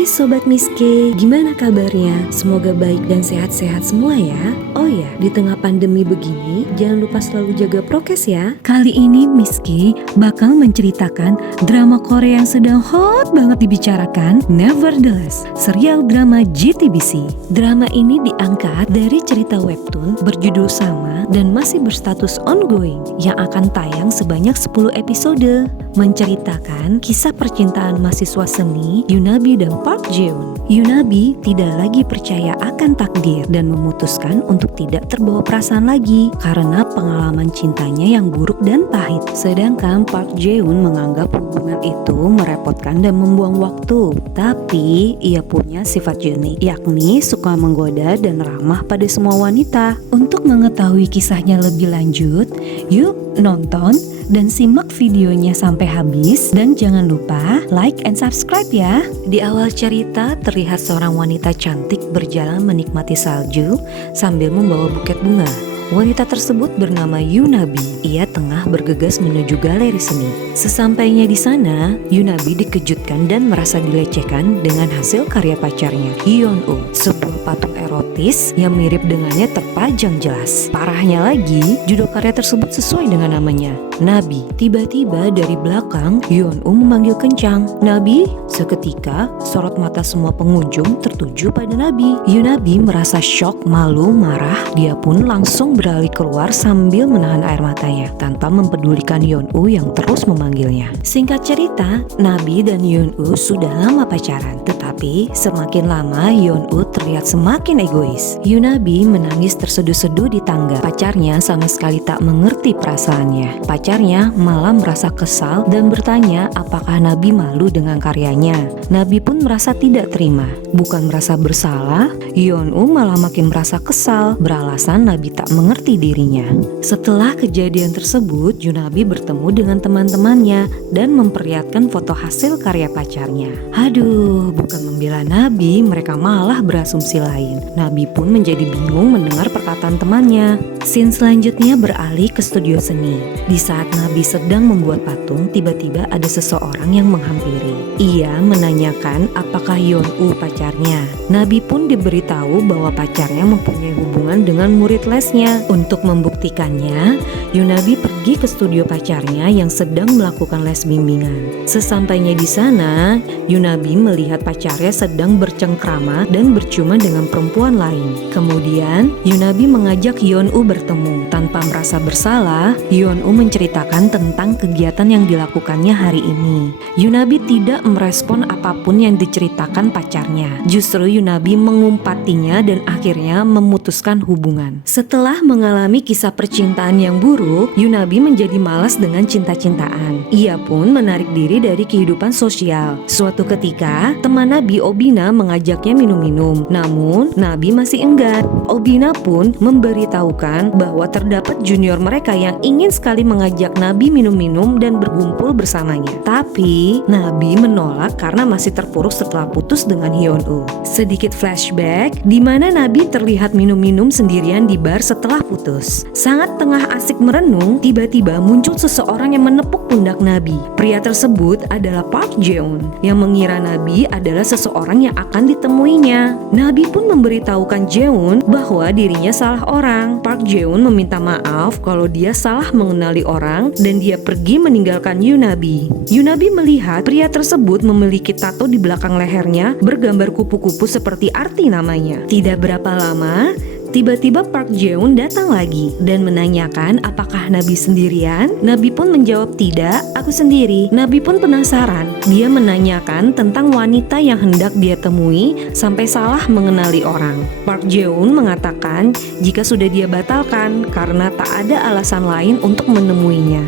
Hai Sobat Miske, gimana kabarnya? Semoga baik dan sehat-sehat semua ya. Oh ya, di tengah pandemi begini, jangan lupa selalu jaga prokes ya. Kali ini Miski bakal menceritakan drama Korea yang sedang hot banget dibicarakan, Nevertheless, serial drama JTBC. Drama ini diangkat dari cerita webtoon berjudul sama dan masih berstatus ongoing yang akan tayang sebanyak 10 episode, menceritakan kisah percintaan mahasiswa seni Yunabi dan Park Jeon. Yunabi tidak lagi percaya akan takdir dan memutuskan untuk tidak terbawa perasaan lagi karena pengalaman cintanya yang buruk dan pahit. Sedangkan Park Jeon menganggap hubungan itu merepotkan dan membuang waktu. Tapi ia punya sifat unik, yakni suka menggoda dan ramah pada semua wanita. Untuk mengetahui kisahnya lebih lanjut, yuk nonton dan simak videonya sampai habis, dan jangan lupa like and subscribe ya. Di awal cerita terlihat seorang wanita cantik berjalan menikmati salju sambil membawa buket bunga. Wanita tersebut bernama Yunabi. Ia tengah bergegas menuju galeri seni. Sesampainya di sana, Yunabi dikejutkan dan merasa dilecehkan dengan hasil karya pacarnya, Hyun-woo. Sebuah patung erotis yang mirip dengannya terpajang jelas. Parahnya lagi, judul karya tersebut sesuai dengan namanya, Nabi. Tiba-tiba dari belakang, Hyun-woo memanggil kencang, "Nabi!" Seketika, sorot mata semua pengunjung tertuju pada Nabi. Yunabi merasa syok, malu, marah. Dia pun langsung beralih keluar sambil menahan air matanya tanpa mempedulikan Hyun-woo yang terus memanggilnya. Singkat cerita, Nabi dan Hyun-woo sudah lama pacaran, tetapi semakin lama Hyun-woo terlihat semakin egois. Yunabi menangis terseduh-seduh di tangga. Pacarnya sama sekali tak mengerti perasaannya. Pacarnya malah merasa kesal dan bertanya apakah Nabi malu dengan karyanya. Nabi pun merasa tidak terima. Bukan merasa bersalah, Hyun-woo malah makin merasa kesal, beralasan Nabi tak mengerti dirinya. Setelah kejadian tersebut, Yunabi bertemu dengan teman-temannya dan memperlihatkan foto hasil karya pacarnya. Aduh, bukan membela Nabi, mereka malah berasumsi lain. Nabi pun menjadi bingung mendengar perkataan temannya. Scene selanjutnya beralih ke studio seni. Di saat Nabi sedang membuat patung, tiba-tiba ada seseorang yang menghampiri. Ia menanyakan apakah Hyun-woo pacarnya. Nabi pun diberitahu bahwa pacarnya mempunyai hubungan dengan murid lesnya. Untuk membuktikannya, Yunabi pergi ke studio pacarnya yang sedang melakukan les bimbingan. Sesampainya di sana, Yunabi melihat pacarnya sedang bercengkrama dan berciuman dengan perempuan lain. Kemudian, Yunabi mengajak Hyun-woo bertemu. Tanpa merasa bersalah, Hyun-woo menceritakan tentang kegiatan yang dilakukannya hari ini. Yunabi tidak merespon apapun yang diceritakan pacarnya. Justru Yunabi mengumpatinya dan akhirnya memutuskan hubungan. Setelah mengalami kisah percintaan yang buruk, Yunabi menjadi malas dengan cinta-cintaan. Ia pun menarik diri dari kehidupan sosial. Suatu ketika, teman Nabi, Obina, mengajaknya minum-minum. Namun, Nabi masih enggan. Obina pun memberitahukan bahwa terdapat junior mereka yang ingin sekali mengajak Nabi minum-minum dan berkumpul bersamanya. Tapi, Nabi menolak karena masih terpuruk setelah putus dengan Hyun-woo. Sedikit flashback, di mana Nabi terlihat minum-minum sendirian di bar setelah putus. Sangat tengah asik merenung, tiba-tiba muncul seseorang yang menepuk pundak Nabi. Pria tersebut adalah Park Jeon yang mengira Nabi adalah seseorang yang akan ditemuinya. Nabi pun memberitahukan Jeon bahwa dirinya salah orang. Park Jeon meminta maaf kalau dia salah mengenali orang dan dia pergi meninggalkan Yunabi. Yunabi melihat pria tersebut memiliki tato di belakang lehernya bergambar kupu-kupu seperti arti namanya. Tidak berapa lama, tiba-tiba Park Jeon datang lagi dan menanyakan apakah Nabi sendirian. Nabi pun menjawab, "Tidak, aku sendiri." Nabi pun penasaran. Dia menanyakan tentang wanita yang hendak dia temui sampai salah mengenali orang. Park Jeon mengatakan jika sudah dia batalkan karena tak ada alasan lain untuk menemuinya.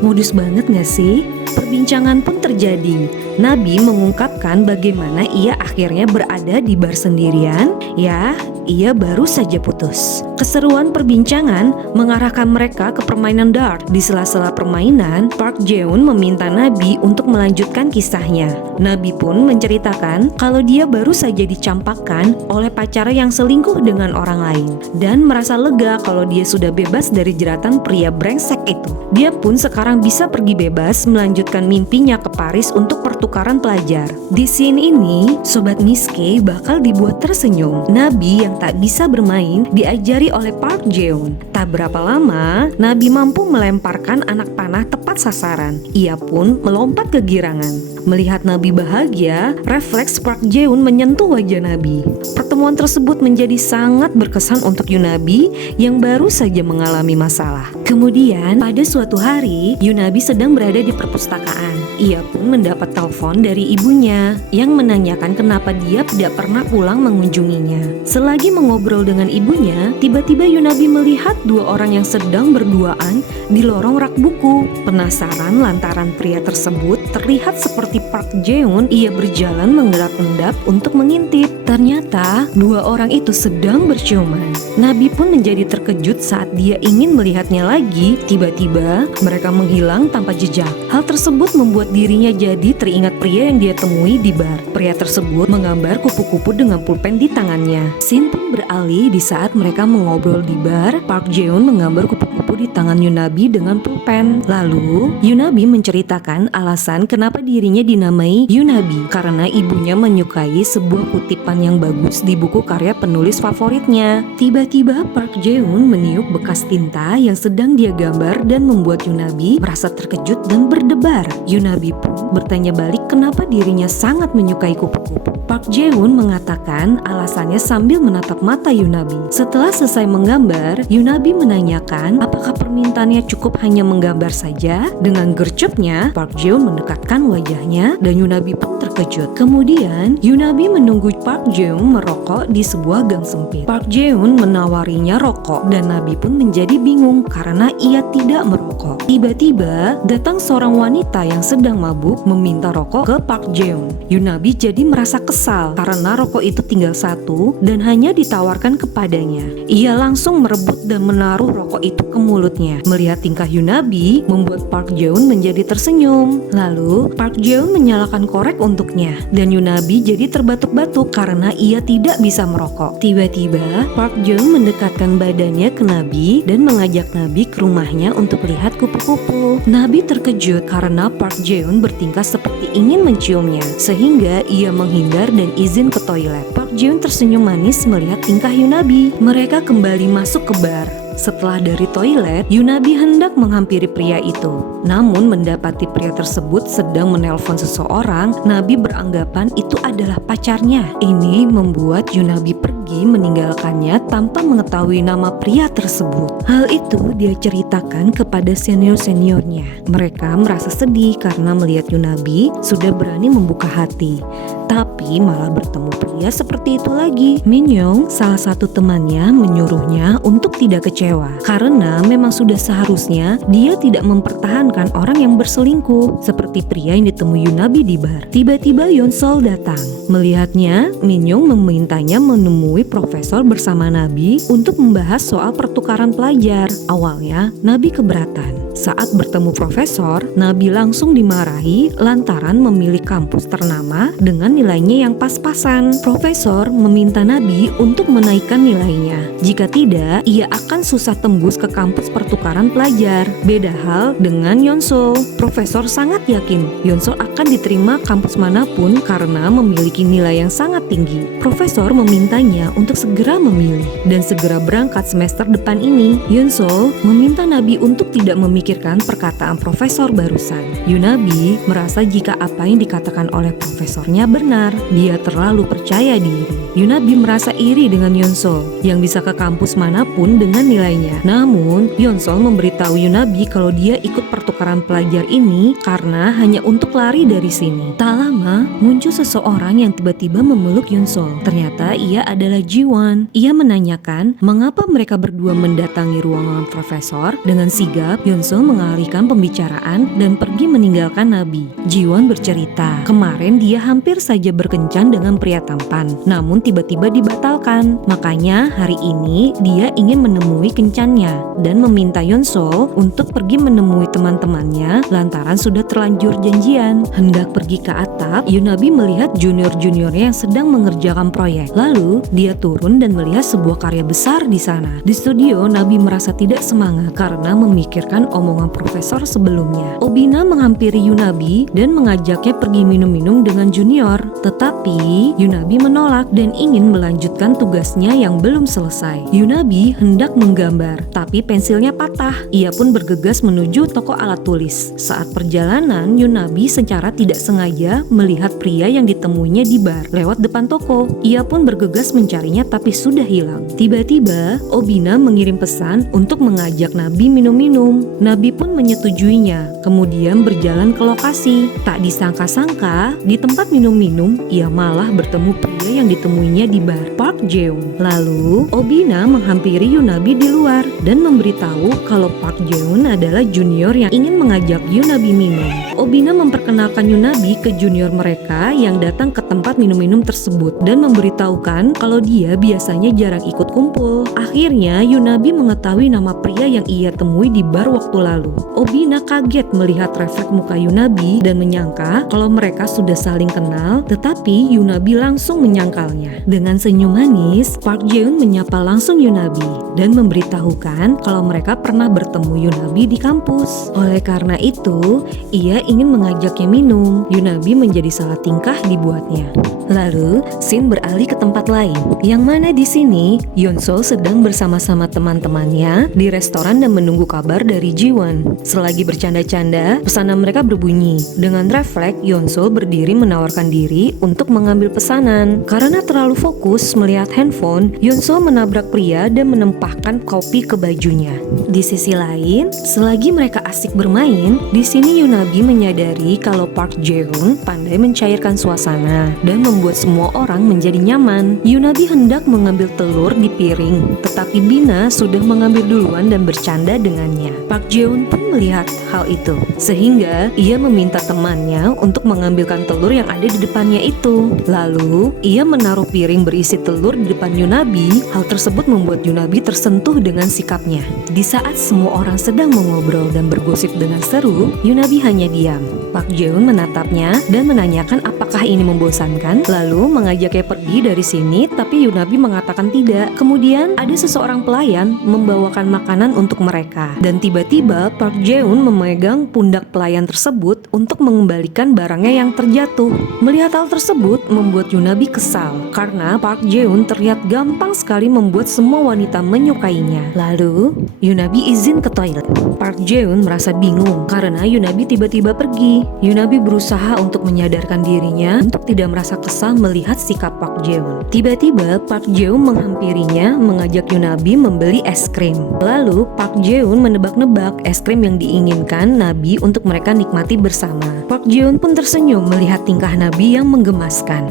Modus banget gak sih? Perbincangan pun terjadi. Nabi mengungkapkan bagaimana ia akhirnya berada di bar sendirian. Ya, ia baru baru saja putus. Keseruan perbincangan mengarahkan mereka ke permainan dart. Di sela-sela permainan, Park Jeon meminta Nabi untuk melanjutkan kisahnya. Nabi pun menceritakan kalau dia baru saja dicampakkan oleh pacar yang selingkuh dengan orang lain dan merasa lega kalau dia sudah bebas dari jeratan pria brengsek itu. Dia pun sekarang bisa pergi bebas melanjutkan mimpinya ke Paris untuk pertukaran pelajar. Di scene ini, Sobat Miss K bakal dibuat tersenyum. Nabi yang tak bisa bermain diajari oleh Park Jeon. Tak berapa lama, Nabi mampu melemparkan anak panah tepat sasaran. Ia pun melompat kegirangan. Melihat Nabi bahagia, refleks Park Jeon menyentuh wajah Nabi. Pertemuan tersebut menjadi sangat berkesan untuk Yunabi yang baru saja mengalami masalah. Kemudian, pada suatu hari, Yunabi sedang berada di perpustakaan. Ia pun mendapat telepon dari ibunya yang menanyakan kenapa dia tidak pernah pulang mengunjunginya. Selagi mengobrol dengan ibunya, tiba-tiba Yunabi melihat dua orang yang sedang berduaan di lorong rak buku. Penasaran lantaran pria tersebut terlihat seperti Park Jeon, ia berjalan mengendap-endap untuk mengintip. Ternyata dua orang itu sedang berciuman. Nabi pun menjadi terkejut saat dia ingin melihatnya lagi. Tiba-tiba mereka menghilang tanpa jejak. Hal tersebut membuat dirinya jadi teringat pria yang dia temui di bar. Pria tersebut menggambar kupu-kupu dengan pulpen di tangannya. Scene pun beralih di saat mereka mengobrol di bar. Park Jeon menggambar kupu-kupu di tangan Yunabi dengan pulpen. Lalu Yunabi menceritakan alasan kenapa dirinya dinamai Yunabi karena ibunya menyukai sebuah kutipan yang bagus di buku karya penulis favoritnya. Tiba-tiba Park Jeon meniup bekas tinta yang sedang dia gambar dan membuat Yunabi merasa terkejut dan berdebar. Yunabi pun bertanya balik kenapa dirinya sangat menyukai kupu-kupu. Park Jeon mengatakan alasannya sambil menatap mata Yunabi. Setelah selesai menggambar, Yunabi menanyakan apakah permintaannya cukup hanya menggambar saja. Dengan gercepnya, Park Jeon mendekatkan wajahnya dan Yunabi pun terkejut. Kemudian, Yunabi menunggu Park Jeon merokok di sebuah gang sempit. Park Jeon menawarinya rokok dan Nabi pun menjadi bingung karena ia tidak merokok. Tiba-tiba, datang seorang wanita yang sedang mabuk meminta rokok ke Park Jeon. Yunabi jadi merasa kesal karena rokok itu tinggal satu dan hanya ditawarkan kepadanya. Ia langsung merebut dan menaruh rokok itu ke mulutnya. Melihat tingkah Yunabi membuat Park Jeon menjadi tersenyum. Lalu Park Jeon menyalakan korek untuknya dan Yunabi jadi terbatuk-batuk karena ia tidak bisa merokok. Tiba-tiba Park Jeon mendekatkan badannya ke Nabi dan mengajak Nabi ke rumahnya untuk lihat kupu-kupu. Nabi terkejut karena Park Jeon bertingkah seperti ingin menciumnya sehingga ia menghindar dan izin ke toilet. Park Jeon tersenyum manis melihat tingkah Yunabi. Mereka kembali masuk ke bar. Setelah dari toilet, Yunabi hendak menghampiri pria itu. Namun mendapati pria tersebut sedang menelpon seseorang, Nabi beranggapan itu adalah pacarnya. Ini membuat Yunabi pergi meninggalkannya tanpa mengetahui nama pria tersebut. Hal itu dia ceritakan kepada senior-seniornya. Mereka merasa sedih karena melihat Yunabi sudah berani membuka hati. Tapi malah bertemu pria seperti itu lagi. Minyoung, salah satu temannya, menyuruhnya untuk tidak kecewa karena memang sudah seharusnya dia tidak mempertahankan orang yang berselingkuh seperti pria yang ditemui Yunabi di bar. Tiba-tiba Yeonsol datang. Melihatnya, Minyoung memintanya menemui profesor bersama Nabi untuk membahas soal pertukaran pelajar. Awalnya Nabi keberatan. Saat bertemu profesor, Nabi langsung dimarahi lantaran memilih kampus ternama dengan nilainya yang pas-pasan. Profesor meminta Nabi untuk menaikkan nilainya. Jika tidak, ia akan susah tembus ke kampus pertukaran pelajar. Beda hal dengan Yeonsol. Profesor sangat yakin Yeonsol akan diterima kampus manapun karena memiliki nilai yang sangat tinggi. Profesor memintanya untuk segera memilih dan segera berangkat semester depan ini. Yeonsol meminta Nabi untuk tidak memikirkan perkataan profesor barusan. Yunabi merasa jika apa yang dikatakan oleh profesornya benar. Dia terlalu percaya diri. Yunabi merasa iri dengan Yeonsol yang bisa ke kampus manapun dengan nilainya. Namun, Yeonsol memberitahu Yunabi kalau dia ikut pertukaran pelajar ini karena hanya untuk lari dari sini. Tak lama, muncul seseorang yang tiba-tiba memeluk Yeonsol. Ternyata ia adalah Jiwon. Ia menanyakan mengapa mereka berdua mendatangi ruangan profesor. Dengan sigap, Yeonsol mengalihkan pembicaraan dan pergi meninggalkan Nabi. Jiwon bercerita, kemarin dia hampir saja berkencan dengan pria tampan. Namun tiba-tiba dibatalkan. Makanya hari ini dia ingin menemui kencannya dan meminta Yeonsol untuk pergi menemui teman-temannya lantaran sudah terlanjur janjian. Hendak pergi ke atap, Yunabi melihat junior-juniornya yang sedang mengerjakan proyek. Lalu dia turun dan melihat sebuah karya besar di sana. Di studio, Nabi merasa tidak semangat karena memikirkan omongan profesor sebelumnya. Obina menghampiri Yunabi dan mengajaknya pergi minum-minum dengan junior. Tetapi Yunabi menolak dan ingin melanjutkan tugasnya yang belum selesai. Yunabi hendak menggambar, tapi pensilnya patah. Ia pun bergegas menuju toko alat tulis. Saat perjalanan, Yunabi secara tidak sengaja melihat pria yang ditemuinya di bar lewat depan toko. Ia pun bergegas mencarinya tapi sudah hilang. Tiba-tiba, Obina mengirim pesan untuk mengajak Nabi minum-minum. Nabi pun menyetujuinya, kemudian berjalan ke lokasi. Tak disangka-sangka, di tempat minum-minum, ia malah bertemu pria yang ditemuinya di bar, Park Jeon. Lalu, Obina menghampiri Yunabi di luar dan memberitahu kalau Park Jeon adalah junior yang ingin mengajak Yunabi minum. Obina memperkenalkan Yunabi ke junior mereka yang datang ke tempat minum-minum tersebut dan memberitahukan kalau dia biasanya jarang ikut kumpul. Akhirnya, Yunabi mengetahui nama pria yang ia temui di bar waktu lalu. Obina kaget melihat refleks muka Yunabi dan menyangka kalau mereka sudah saling kenal, tetapi Yunabi langsung menyangkalnya. Dengan senyum manis, Park Jeon menyapa langsung Yunabi dan memberitahukan kalau mereka pernah bertemu Yunabi di kampus. Oleh karena itu, ia ingin mengajaknya minum. Yunabi menjadi salah tingkah dibuatnya. Lalu, scene beralih ke tempat lain, yang mana di sini Yeonsol sedang bersama-sama teman-temannya di restoran dan menunggu kabar dari Jiwon. Selagi bercanda-canda, pesanan mereka berbunyi. Dengan refleks, Yeonsol berdiri menawarkan diri untuk mengambil pesanan. Karena terlalu fokus melihat handphone, Yeonsol menabrak pria dan menempahkan kopi ke bajunya. Di sisi lain, selagi mereka asik bermain, di sini Yunabi menyadari kalau Park Jeon pandai mencairkan suasana dan membuat semua orang menjadi nyaman. Yunabi hendak mengambil telur di piring, tetapi Bina sudah mengambil duluan dan bercanda dengannya. Park Jeon pun melihat hal itu, sehingga ia meminta temannya untuk mengambilkan telur yang ada di depannya itu. Lalu, ia menaruh piring berisi telur di depan Yunabi. Hal tersebut membuat Yunabi tersentuh dengan sikapnya. Di saat semua orang sedang mengobrol dan bergosip dengan seru, Yunabi hanya diam. Park Jeon menatapnya dan menanyakan apakah ini membosankan, lalu mengajaknya pergi dari sini, tapi Yunabi mengatakan tidak. Kemudian ada seseorang pelayan membawakan makanan untuk mereka, dan tiba-tiba Park Jeon memegang pundak pelayan tersebut untuk mengembalikan barangnya yang terjatuh. Melihat hal tersebut membuat Yunabi kesal karena Park Jeon terlihat gampang sekali membuat semua wanita menyukainya. Lalu Yunabi izin ke toilet. Park Jeon merasa bingung karena Yunabi tiba-tiba pergi. Yunabi berusaha untuk menyadarkan dirinya untuk tidak merasa kesal melihat sikap Park Jeon. Tiba-tiba Park Jeon menghampirinya, mengajak Yunabi membeli es krim. Lalu Park Jeon menebak-nebak es krim yang diinginkan Nabi untuk mereka nikmati bersama. Park Jeon pun tersenyum melihat tingkah Nabi yang menggemaskan.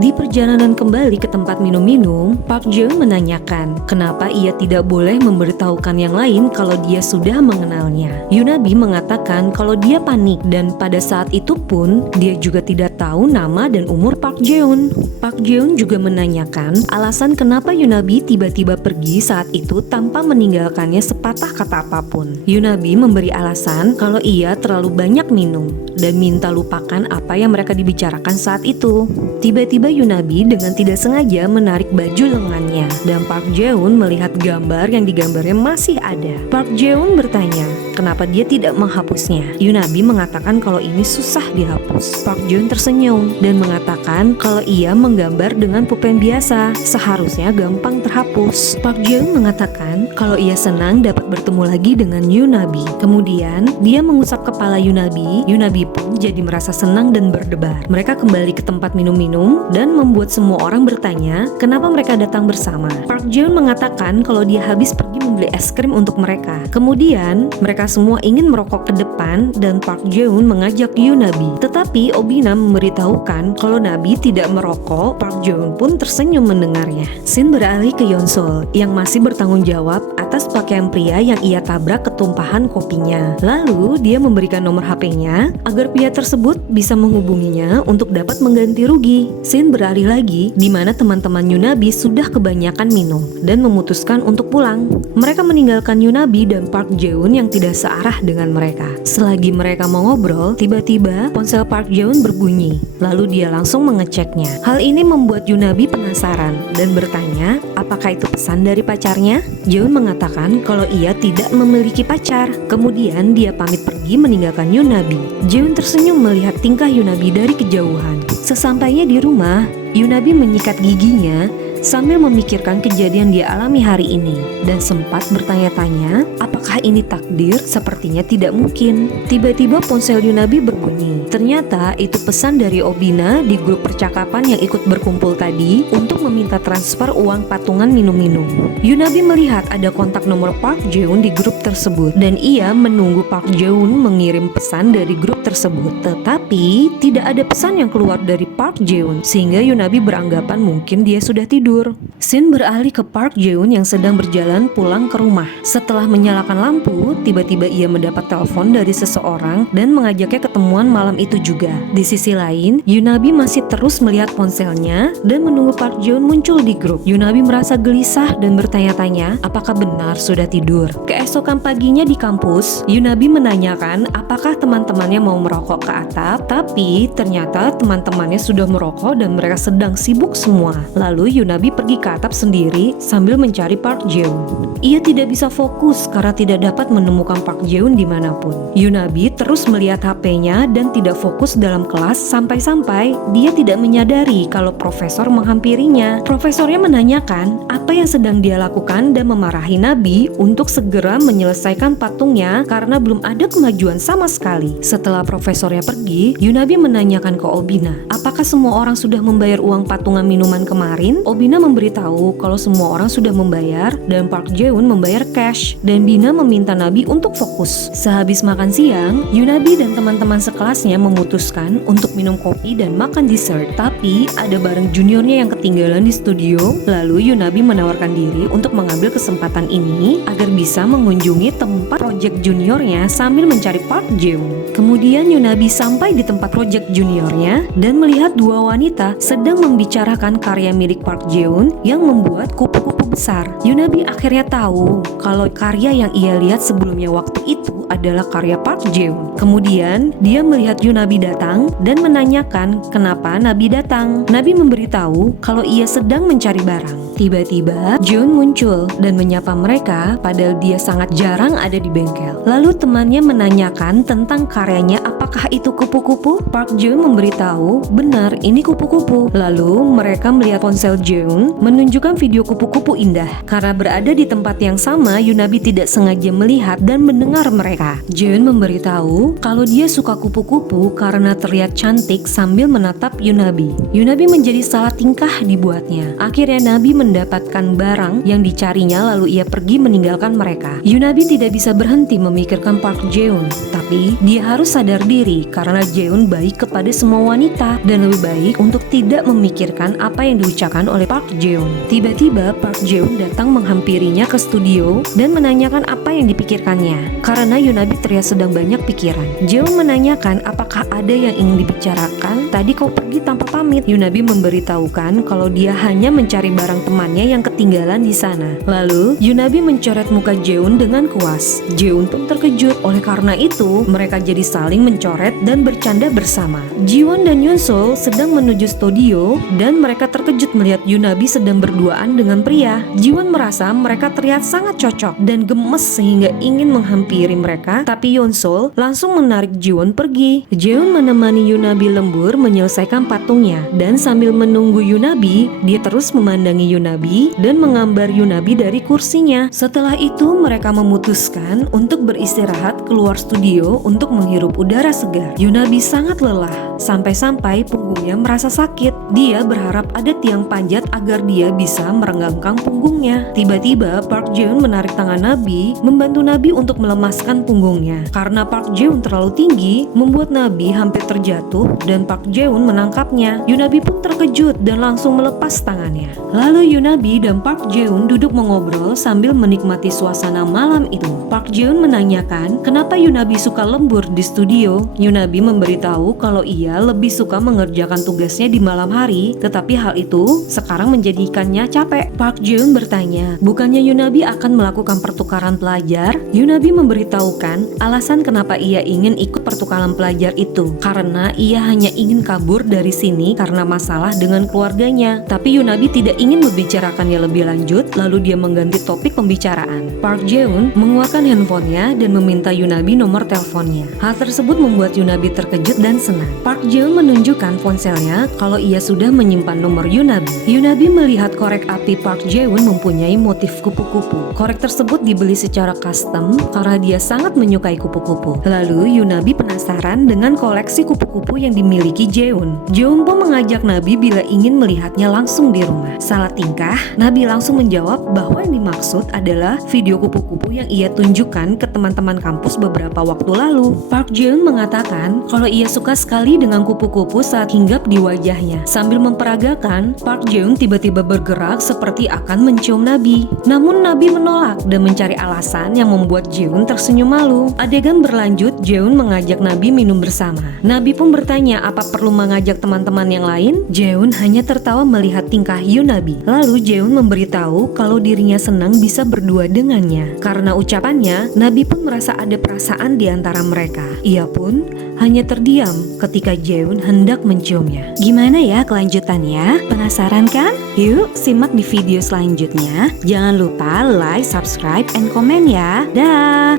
Di perjalanan kembali ke tempat minum-minum, Park Jeon menanyakan kenapa ia tidak boleh memberitahukan yang lain kalau dia sudah mengenalnya. Yunabi mengatakan kalau dia panik dan pada saat itu pun dia juga tidak tahu nama dan umur Park Jeon. Park Jeon juga menanyakan alasan kenapa Yunabi tiba-tiba pergi saat itu tanpa meninggalkannya sepatah kata apapun. Yunabi memberi alasan kalau ia terlalu banyak minum dan minta lupakan apa yang mereka dibicarakan saat itu. Tiba-tiba Yunabi dengan tidak sengaja menarik baju lengannya dan Park Jeon melihat gambar yang digambarnya masih ada. Park Jeon bertanya kenapa dia tidak menghapusnya. Yunabi mengatakan kalau ini susah dihapus. Park Jeon tersenyum dan mengatakan kalau ia menggambar dengan pulpen biasa, seharusnya gampang terhapus. Park Jeon mengatakan kalau ia senang dapat bertemu lagi dengan Yunabi. Kemudian dia mengusap kepala Yunabi. Yunabi pun jadi merasa senang dan berdebar. Mereka kembali ke tempat minum-minum dan membuat semua orang bertanya kenapa mereka datang bersama. Park Jeon mengatakan kalau dia habis pergi membeli es krim untuk mereka. Kemudian mereka semua ingin merokok ke depan depan dan Park Jeon mengajak Yunabi. Tetapi Obina memberitahukan kalau Nabi tidak merokok. Park Jeon pun tersenyum mendengarnya. Scene beralih ke Yeonsol yang masih bertanggung jawab atas pakaian pria yang ia tabrak ketumpahan kopinya. Lalu dia memberikan nomor HP-nya agar pria tersebut bisa menghubunginya untuk dapat mengganti rugi. Scene beralih lagi di mana teman-teman Yunabi sudah kebanyakan minum dan memutuskan untuk pulang. Mereka meninggalkan Yunabi dan Park Jeon yang tidak searah dengan mereka. Selagi mereka mau ngobrol, tiba-tiba ponsel Park Jeon berbunyi. Lalu dia langsung mengeceknya. Hal ini membuat Yunabi penasaran dan bertanya apakah itu pesan dari pacarnya. Jeon mengatakan kalau ia tidak memiliki pacar. Kemudian dia pamit pergi meninggalkan Yunabi. Jeon tersenyum melihat tingkah Yunabi dari kejauhan. Sesampainya di rumah, Yunabi menyikat giginya sambil memikirkan kejadian dia alami hari ini dan sempat bertanya-tanya apakah ini takdir. Sepertinya tidak mungkin. Tiba-tiba ponsel Yunabi berbunyi. Ternyata itu pesan dari Obina di grup percakapan yang ikut berkumpul tadi untuk meminta transfer uang patungan minum-minum. Yunabi melihat ada kontak nomor Park Jeon di grup tersebut dan ia menunggu Park Jeon mengirim pesan dari grup tersebut. Tetapi tidak ada pesan yang keluar dari Park Jeon sehingga Yunabi beranggapan mungkin dia sudah tidur. Scene beralih ke Park Jeon yang sedang berjalan pulang ke rumah. Setelah menyalakan lampu, tiba-tiba ia mendapat telepon dari seseorang dan mengajaknya ketemuan malam itu juga. Di sisi lain, Yunabi masih terus melihat ponselnya dan menunggu Park Jeon muncul di grup. Yunabi merasa gelisah dan bertanya-tanya apakah benar sudah tidur. Keesokan paginya di kampus, Yunabi menanyakan apakah teman-temannya mau merokok ke atap, tapi ternyata teman-temannya sudah merokok dan mereka sedang sibuk semua. Lalu Yunabi pergi ke atap sendiri sambil mencari Park Jeon. Ia tidak bisa fokus karena tidak dapat menemukan Park Jeon dimanapun. Yunabi terus melihat HP-nya dan tidak fokus dalam kelas sampai-sampai dia tidak menyadari kalau profesor menghampirinya. Profesornya menanyakan apa yang sedang dia lakukan dan memarahi Nabi untuk segera menyelesaikan patungnya karena belum ada kemajuan sama sekali. Setelah profesornya pergi, Yunabi menanyakan ke Obina, apakah semua orang sudah membayar uang patungan minuman kemarin? Obina memberitahu kalau semua orang sudah membayar dan Park Jeon membayar cash dan Bina meminta Nabi untuk fokus. Sehabis makan siang, Yunabi dan teman-teman sekelasnya memutuskan untuk minum kopi dan makan dessert. Tapi ada barang juniornya yang ketinggalan di studio. Lalu Yunabi menawarkan diri untuk mengambil kesempatan ini agar bisa mengunjungi tempat project juniornya sambil mencari Park Jeon. Kemudian Yunabi sampai di tempat project juniornya dan melihat dua wanita sedang membicarakan karya milik Park Jeon yang membuat kupu-kupu besar. Yunabi akhirnya tahu kalau karya yang ia lihat sebelumnya waktu itu adalah karya Park Jeon. Kemudian dia melihat Yunabi datang dan menanyakan kenapa Nabi datang. Nabi memberitahu kalau ia sedang mencari barang. Tiba-tiba Jeon muncul dan menyapa mereka padahal dia sangat jarang ada di bengkel. Lalu temannya menanyakan tentang karyanya apakah itu kupu-kupu. Park Jeon memberitahu benar ini kupu-kupu. Lalu mereka melihat ponsel Jeon menunjukkan video kupu-kupu indah. Karena berada di tempat yang sama, Yunabi tidak sengaja melihat dan mendengar mereka. Jeon memberitahu kalau dia suka kupu-kupu karena terlihat cantik sambil menatap Yunabi. Yunabi menjadi salah tingkah dibuatnya. Akhirnya Nabi mendapatkan barang yang dicarinya lalu ia pergi meninggalkan mereka. Yunabi tidak bisa berhenti memikirkan Park Jeon, tapi dia harus sadar diri karena Jeon baik kepada semua wanita dan lebih baik untuk tidak memikirkan apa yang diucapkan oleh Park Jeon. Tiba-tiba Park Jeon datang menghampirinya ke studio dan menanyakan apa yang dipikirkannya. Karena Yunabi terlihat sedang banyak pikiran. Jeon menanyakan apakah ada yang ingin dibicarakan. Tadi kau pergi tanpa pamit. Yunabi memberitahukan kalau dia hanya mencari barang temannya yang ketinggalan di sana. Lalu Yunabi mencoret muka Jeon dengan kuas. Jeon pun terkejut. Oleh karena itu mereka jadi saling mencoret dan bercanda bersama. Jiwon dan Yeonsol sedang menuju studio dan mereka terkejut melihat Yunabi sedang berduaan dengan pria. Jiwon merasa mereka terlihat sangat cocok dan gemes sehingga ingin menghampiri mereka, tapi Yeonsol langsung menarik Jiwon pergi. Jeon menemani Yunabi lembur menyelesaikan patungnya dan sambil menunggu Yunabi, dia terus memandangi Yunabi dan mengambar Yunabi dari kursinya. Setelah itu mereka memutuskan untuk beristirahat keluar studio untuk menghirup udara segar. Yunabi sangat lelah, sampai-sampai punggungnya merasa sakit. Dia berharap ada tiang panjat agar dia bisa merenggangkan punggungnya. Tiba-tiba Park Jae-un menarik tangan Nabi, membantu Nabi untuk melemaskan punggungnya. Karena Park Jae-un terlalu tinggi, membuat Nabi hampir terjatuh dan Park Jae-un menangkapnya. Yunabi pun terkejut dan langsung melepas tangannya. Lalu Yunabi dan Park Jae-un duduk mengobrol sambil menikmati suasana malam itu. Park Jae-un menanyakan kenapa Yunabi suka lembur di studio. Yunabi memberitahu kalau ia lebih suka mengerjakan tugasnya di malam hari, tetapi hal itu sekarang menjadikannya capek. Park Jae-un bertanya, bukannya Yunabi akan melakukan pertukaran pelajar? Yunabi memberitahukan alasan kenapa ia ingin ikut pertukaran pelajar itu, karena ia hanya ingin kabur dari sini karena masalah dengan keluarganya. Tapi Yunabi tidak ingin membicarakannya lebih lanjut, lalu dia mengganti topik pembicaraan. Park Jae-un mengeluarkan handphonenya dan meminta Yunabi nomor teleponnya. Hal tersebut membuat Yunabi terkejut dan senang. Park Jae-un menunjukkan ponselnya kalau ia sudah menyimpan nomor Yunabi. Yunabi melihat korek api Park Jae-un mempunyai motif kupu-kupu. Korek tersebut dibeli secara custom karena dia sangat menyukai kupu-kupu. Lalu Yunabi penasaran dengan koleksi kupu-kupu yang dimiliki Jae-un. Jae-un pun mengajak Nabi bila ingin melihatnya langsung di rumah. Salah tingkah, Nabi langsung menjawab bahwa yang dimaksud adalah video kupu-kupu yang ia tunjukkan ke teman-teman kampus beberapa waktu lalu. Park Jae-un mengatakan kalau ia suka sekali dengan kupu-kupu saat hinggap di wajahnya. Sambil memperagakan, Park Jae-un tiba-tiba bergerak seperti akan mencium Nabi. Namun Nabi menolak dan mencari alasan yang membuat Jae-un tersenyum malu. Adegan berlanjut, Jae-un mengajak Nabi minum bersama. Nabi pun bertanya apa perlu mengajak teman-teman yang lain. Jae-un hanya tertawa melihat tingkah Yunabi. Lalu Jae-un memberitahu kalau dirinya senang bisa berdua dengannya. Karena ucapannya, Nabi pun merasa ada perasaan di antara mereka. Ia pun hanya terdiam ketika Jae-un hendak menciumnya. Gimana ya kelanjutannya? Penasaran kan? Yuk simak di video selanjutnya. Jangan lupa like, subscribe, and komen ya. Dah.